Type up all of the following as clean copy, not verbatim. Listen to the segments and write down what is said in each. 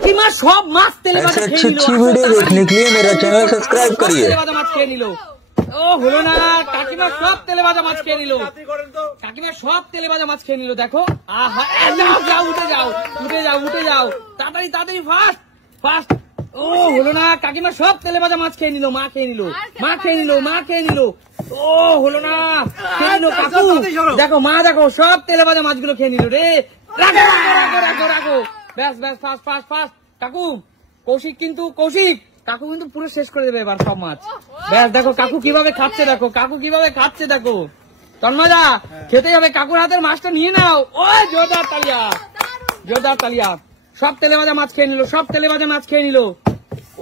काकीमा सब माछ तेले भाजा ऐसे अच्छी वीडियो देखने के लिए मेरा चैनल सब्सक्राइब करिए। तेले भाजा माछ खेয়ে নিল। ও হলো না, কাকিমা সব তেলে ভাজা মাছ খেয়ে নিল। কাকিমা সব তেলে ভাজা মাছ খেয়ে নিল। দেখো আহা, যাও যাও উঠে যাও উঠে যাও উঠে যাও, তাড়াতাড়ি তাড়াতাড়ি ফাস্ট ফাস্ট। ও হলো না, কাকিমা সব তেলে ভাজা মাছ খেয়ে নিল। মা খেয়ে নিল, মা খেয়ে নিল, মা খেয়ে নিল। ও হলো না, খেয়ে নিল কাকু। দেখো মা, দেখো সব তেলে ভাজা মাছগুলো খেয়ে নিল রে। রাখো রাখো রাখো রাখো, ব্যাস ব্যাস, ফাস্ট ফাস্ট ফাস্ট। কাকু কৌশিক কিন্তু, কৌশিক কাকু কিন্তু পুরো শেষ করে দেবে এবার সব মাছ। ব্যাস দেখো কাকু কিভাবে খাচ্ছে, দেখো কাকু কিভাবে খাচ্ছে দেখো। তন্ময়দা খেতে যাবে, কাকুর হাতের মাছটা নিয়ে নাও। ওই জোরদার তালিয়া, জোরদার তালিয়া। সব তেলে ভাজা মাছ খেয়ে নিল, সব তেলে ভাজা মাছ খেয়ে নিল।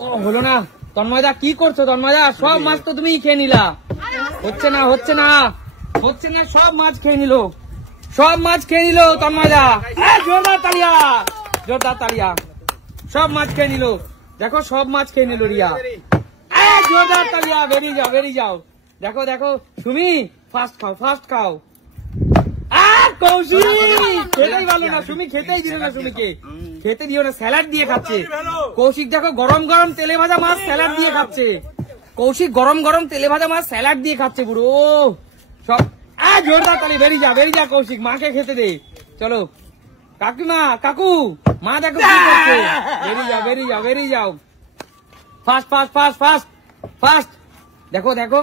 ও হলো না, তন্ময়দা কি করছো তন্ময়দা? সব মাছ তো তুমি খেয়ে নিলা। হচ্ছে না হচ্ছে না হচ্ছে না, সব মাছ খেয়ে নিল, সব মাছ খেয়ে নিল তন্ময়দা। জোরদার তালিয়া, জোরদার তালিয়া। সব মাছ খেয়ে নিল, দেখো সব মাছ খেয়ে নিল রিয়া। জোরদার তালিয়া, বেরিয়ে যাও বেরিয়ে যাও। দেখো দেখো সুমি, ফাস্ট খাও ফাস্ট খাও। কৌশিক খেতেই ভালো না, সুমি খেতেই দিল না, সুমিকে খেতে দিও না, স্যালাড দিয়ে খাচ্ছে কৌশিক। দেখো গরম গরম তেলে ভাজা মাছ স্যালাড দিয়ে খাচ্ছে কৌশিক, গরম গরম তেলে ভাজা মাছ স্যালাড দিয়ে খাচ্ছে পুরো সব। জোরদার তালি, বেরিয়ে যা বেরিয়ে যা কৌশিক, মাকে খেতে দে। চলো কাকিমা, কাকু, মা দেখো কি করছে, বেরিয়ে যাও বেরিয়ে যাও বেরিয়ে যাও। Fast fast fast fast fast. দেখো দেখো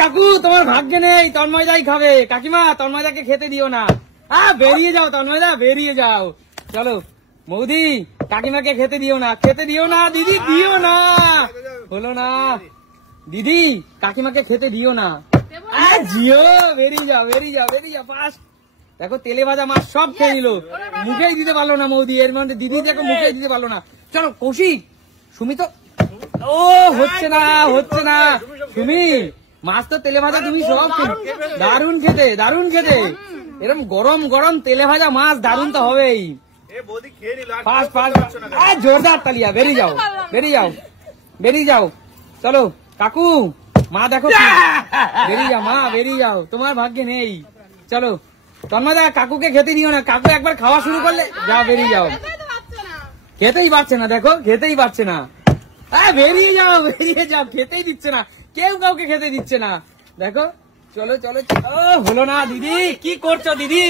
কাকু, তোমার ভাগ্যে নেই, তন্ময়দাই খাবে। কাকিমা তন্ময়দাকে খেতে দিও না। বেরিয়ে যাও তন্ময়দা, বেরিয়ে যাও। চলো মৌদি, কাকিমাকে খেতে দিও না, খেতে দিও না দিদি, দিও না। হলো না দিদি, কাকিমাকে খেতে দিও না। জিও, বেরিয়ে যাও বেরিয়ে যাও বেরিয়ে যাও ফাস্ট। দেখো তেলে ভাজা মাছ সব খেয়ে নিল, মুখেই দিতে পারলো না মৌদি, এর মধ্যে দিদি দেখো মুখেই দিতে পারলো না। চলো কৌশিক, সুমি তো, ও হচ্ছে না হচ্ছে না। সুমি মাছ তো তেলে ভাজা তুমি সব দারুন খেতে, দারুন খেতে। এরকম গরম গরম তেলে ভাজা মাছ দারুন তো হবেই। ফাস্ট ফাস্ট, জোরদার তালিয়া, বেরিয়ে যাও বেরিয়ে যাও বেরিয়ে যাও। চলো কাকু, মা দেখো, বেরিয়ে যাও মা বেরিয়ে যাও, তোমার ভাগ্যে নেই। চলো তন্ময়দা, কাকুকে খেতে দিও না, কাকু একবার খাওয়া শুরু করলে যাও বেরিয়ে যাও। খেতেই পারছে না, দেখো খেতেই পারছে না। বেরিয়ে যাও বেরিয়ে যাও, খেতেই দিচ্ছে না, কেউ কাউকে খেতে দিচ্ছে না। দেখো চলো চলো, হলো না দিদি, কি করছো দিদি?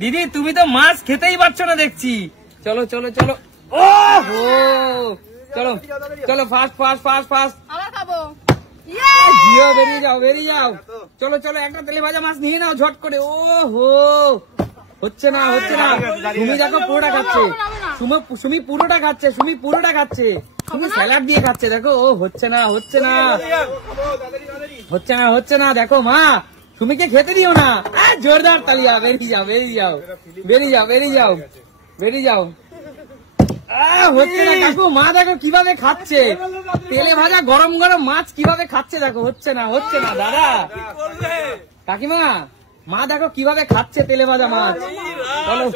দিদি তুমি তো মাছ খেতেই পারছো না দেখছি। চলো চলো চলো, ও হো, চলো চলো fast fast fast fast. Jio, বেরিয়ে যাও বেরিয়ে যাও। চলো চলো, একটা তেলে ভাজা মাছ নিয়ে নাও ঝট করে। ও হো, হচ্ছে না হচ্ছে না। সুমি দেখো পুরোটা খাচ্ছে, সুমি পুরোটা খাচ্ছে, সুমি পুরোটা খাচ্ছে, সুমি স্যালাড দিয়ে খাচ্ছে। দেখো ও হচ্ছে না হচ্ছে না হচ্ছে না হচ্ছে না। দেখো মা, সুমিকে খেতে দিও না। জোরদার তালিয়া, বেরিয়ে যাও বেরিয়ে যাও বেরিয়ে যাও বেরিয়ে যাও বেরিয়ে যাও। হচ্ছে না কাকু, মা দেখো কিভাবে খাচ্ছে তেলে ভাজা গরম গরম মাছ, কিভাবে খাচ্ছে দেখো। হচ্ছে না হচ্ছে না দাদা, কাকিমা মা দেখো কিভাবে খাচ্ছে তেলে ভাজা মাছ। চলো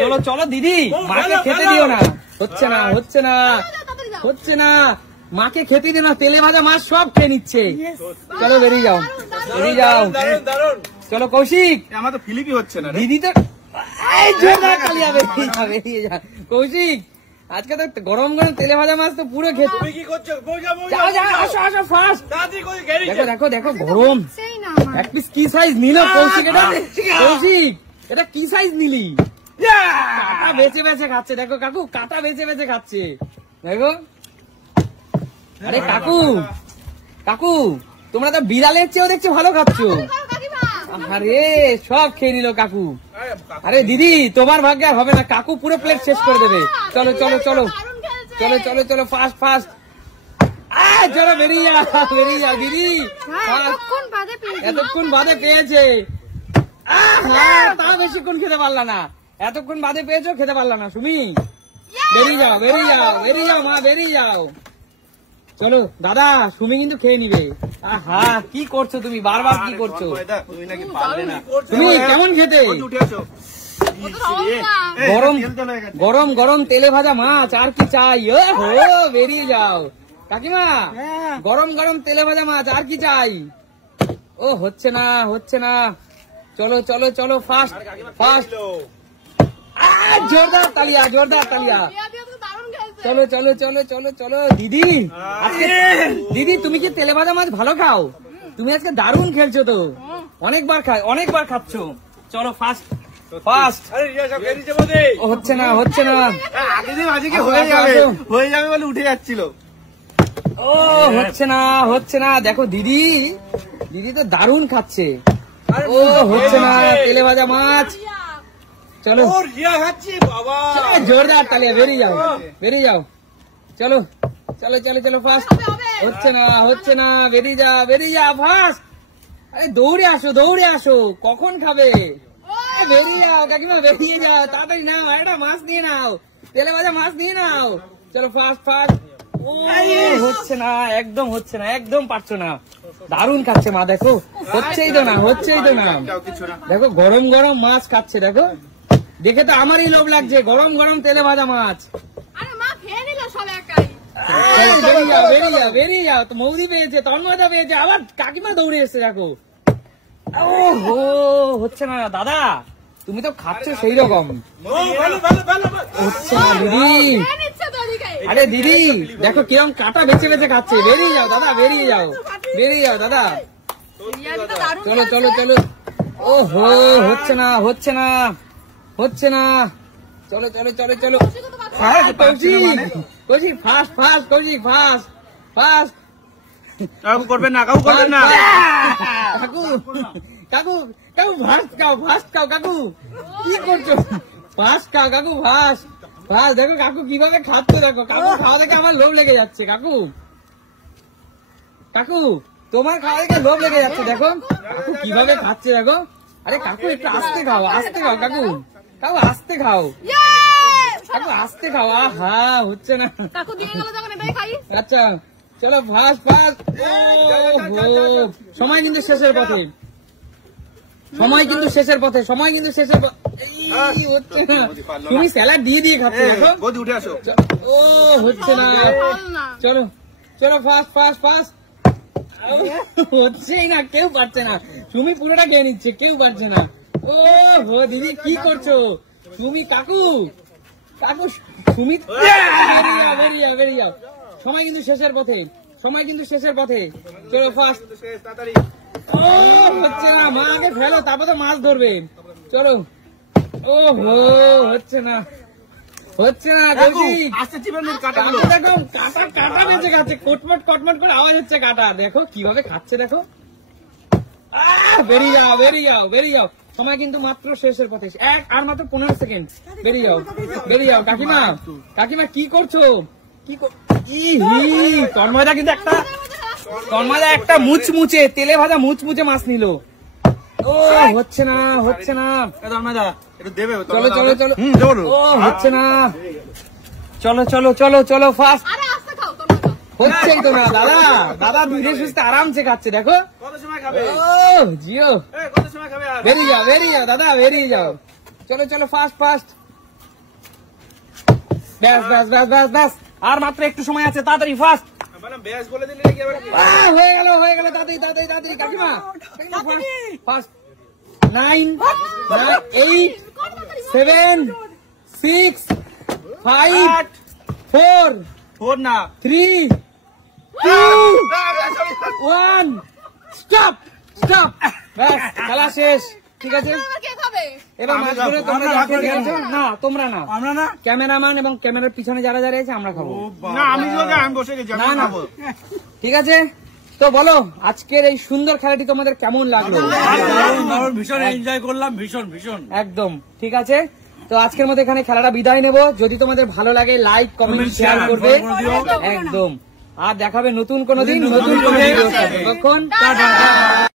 চলো চলো দিদি, মাকে খেতে দিও না। হচ্ছে না হচ্ছে না হচ্ছে না, মাকে খেতে দিও না, তেলে ভাজা মাছ সব খেয়ে নিচ্ছে। চলো বেরিয়ে যাও বেরিয়ে যাও। চলো কৌশিক, আমার তো ফিলিপি হচ্ছে না দিদি তো বেরিয়ে যা কৌশিক। আজকে তো গরম গরম তেলে ভাজা মাছ তো পুরো খেতে। যাও যাও, আসো আসো ফাস্ট। দেখো দেখো দেখো গরম এক পিস কি সাইজ নিল কৌশিক, এটা কৌশিক এটা কি সাইজ নিলি? কাটা বেছে বেছে খাচ্ছে, দেখো কাকু কাটা বেছে বেছে খাচ্ছে দেখো। আরে কাকু, কাকু তোমরা তো বিড়ালের চেয়েও দেখছি ভালো খাচ্ছ। আরে সব খেয়ে নিল কাকু। আরে দিদি তোমার ভাগ্যে হবে না, কাকু পুরো প্লেট শেষ করে দেবে। চলো চলো চলো চলো চলো চলো ফাস্ট ফাস্ট। চলো বেরিয়ে যাও বেরিয়ে যাও দিদি, এতক্ষণ বাদে পেয়েছে। তা বেশিক্ষণ খেতে পারলা না, এতক্ষণ বাদে পেয়েছো, খেতে পারলা না। সুমি বেরিয়ে যাও বেরিয়ে যাও বেরিয়ে যাও মা বেরিয়ে যাও। চলো দাদা, সুমি কিন্তু খেয়ে নিবে। আহা কি করছো তুমি, বারবার কি করছো তুমি? কেমন খেতে? গরম গরম গরম তেলে ভাজা মাছ, আর কি চাই? ও বেরিয়ে যাও কাকিমা, গরম গরম তেলে ভাজা মাছ, আর কি চাই? ও হচ্ছে না হচ্ছে না। চলো চলো চলো ফাস্ট ফাস্ট। জোরদার তালিয়া, জোরদার তালিয়া। চলো চলো চলো চলো চলো দিদি আজকে দিদি তুমি কি তেলে ভাজা মাছ ভালো খাও? তুমি আজকে দারুণ খেলছো তো, অনেকবার খাচ্ছ। চলো ফার্স্ট হচ্ছে না হয়ে যাবে বলে উঠে যাচ্ছিল। ও হচ্ছে না দেখো দিদি তো দারুণ খাচ্ছে। ও হচ্ছে না তেলে ভাজা মাছ। চলো জোরদার তালিয়া, বেরিয়ে যাও চলো চলো চলো চলো ফার্স্ট। হচ্ছে না বেরিয়ে যা ফার্স্ট। আরে দৌড়ে আসো কখন খাবে? বেরিয়ে যাও কাকিমা, বেরিয়ে যাও তাড়াতাড়ি নাও, একটা মাছ নিয়ে নাও, তেলে ভাজা মাছ নিয়ে নাও। চলো ফার্স্ট। ও হচ্ছে না, একদম পারছো না। দারুণ খাচ্ছে মা, দেখো হচ্ছেই তো না। দেখো গরম মাছ খাচ্ছে, দেখে তো আমারই লোভ লাগছে। গরম তেলে ভাজা মাছ। বেরিয়ে যাও তো, মৌদি পেয়েছে, তন্ময়দা পেয়েছে, আবার কাকিমা দৌড়ে এসছে। দেখো ও হচ্ছে না দাদা, তুমি তো খাচ্ছ সেই রকম। হচ্ছে না দিদি। আরে দিদি দেখো কিরম কাটা বেছে খাচ্ছে। বেরিয়ে যাও দাদা, বেরিয়ে যাও দাদা। চলো চলো চলো। ওহো হচ্ছে না। চলো চলো চলো চলো কৌশিক ফার্স্ট। কাকু করবেন না কাকু ফার্স্ট খাও কাকু। কি করছো? ফার্স্ট খাও কাকু, ফার্স্ট। দেখো কাকু কিভাবে খাচ্ছে, দেখো কাকু খাওয়া দেখে আমার লোভ লেগে যাচ্ছে। কাকু তোমার খাওয়া দেখে লোভ লেগে যাচ্ছে। দেখো কাকু কিভাবে খাচ্ছে, দেখো। আরে কাকু একটু আস্তে খাও কাকু আস্তে খাও। আহা হচ্ছে না। আচ্ছা চলো ফার্স্ট। সময় কিন্তু শেষের পথে। হচ্ছে না, তুমি স্যালাড দিয়ে খাচ্ছ। দেখো উঠে আসো। ও হচ্ছে না। চলো ফার্স্ট। হচ্ছেই না, কেউ পারছে না। তুমি পুরোটা খেয়ে নিচ্ছে, কেউ পারছে না। ও হো দিদি কি করছো তুমি? কাকু তুমি বেরিয়ে যাও। সময় কিন্তু শেষের পথে। চলো ফার্স্ট। ও হচ্ছে না, মা আগে ফেলো, তারপর তো মাছ ধরবে। চলো। ও হো হচ্ছে না দেখো কাটা বেঁচে খাচ্ছে, কটমট করে আওয়াজ হচ্ছে কাটা। দেখো কিভাবে খাচ্ছে, দেখো। বেরিয়ে যাও। সময় কিন্তু মাত্র শেষের পথে, আর মাত্র 15 সেকেন্ড। বেরিয়ে যাও কাকিমা কি করছো? তন্ময়দা কিন্তু একটা মুচমুচে তেলে ভাজা মুচমুচে মাছ নিল। ও হচ্ছে না। চলো ও হচ্ছে না। চলো ফার্স্ট। হচ্ছেই তো না দাদা ধীরে সুস্থে আরামসে খাচ্ছে। দেখো ও জিও, বেরিয়ে যাও দাদা, বেরিয়ে যাও। চলো ফার্স্ট। ব্যাস আর মাত্র একটু সময় আছে, তাড়াতাড়ি ফার্স্ট। হয়ে গেল তাড়াতাড়ি কাকিমা। ফার্স্ট। 9 8 7 6 5 4 3 2 1 স্টপ। ব্যাস খেলা শেষ। ঠিক আছে, এবার মাছগুলো তোমরা না, আমরা না, ক্যামেরাম্যান এবং ক্যামেরার পিছনে যারা আছে আমরা খাবো। আমি বসে গেছি। না ঠিক আছে, তো বলো আজকের এই সুন্দর খেলাটি তোমাদের কেমন লাগলো? ভীষণ এনজয় করলাম, ভীষণ একদম ঠিক আছে। তো আজকের মতো এখানে খেলাটা বিদায় নেব। যদি তোমাদের ভালো লাগে লাইক কমেন্ট শেয়ার করবে একদম। আর দেখাবে নতুন কোনো দিন নতুন কোনো ভিডিও। তখন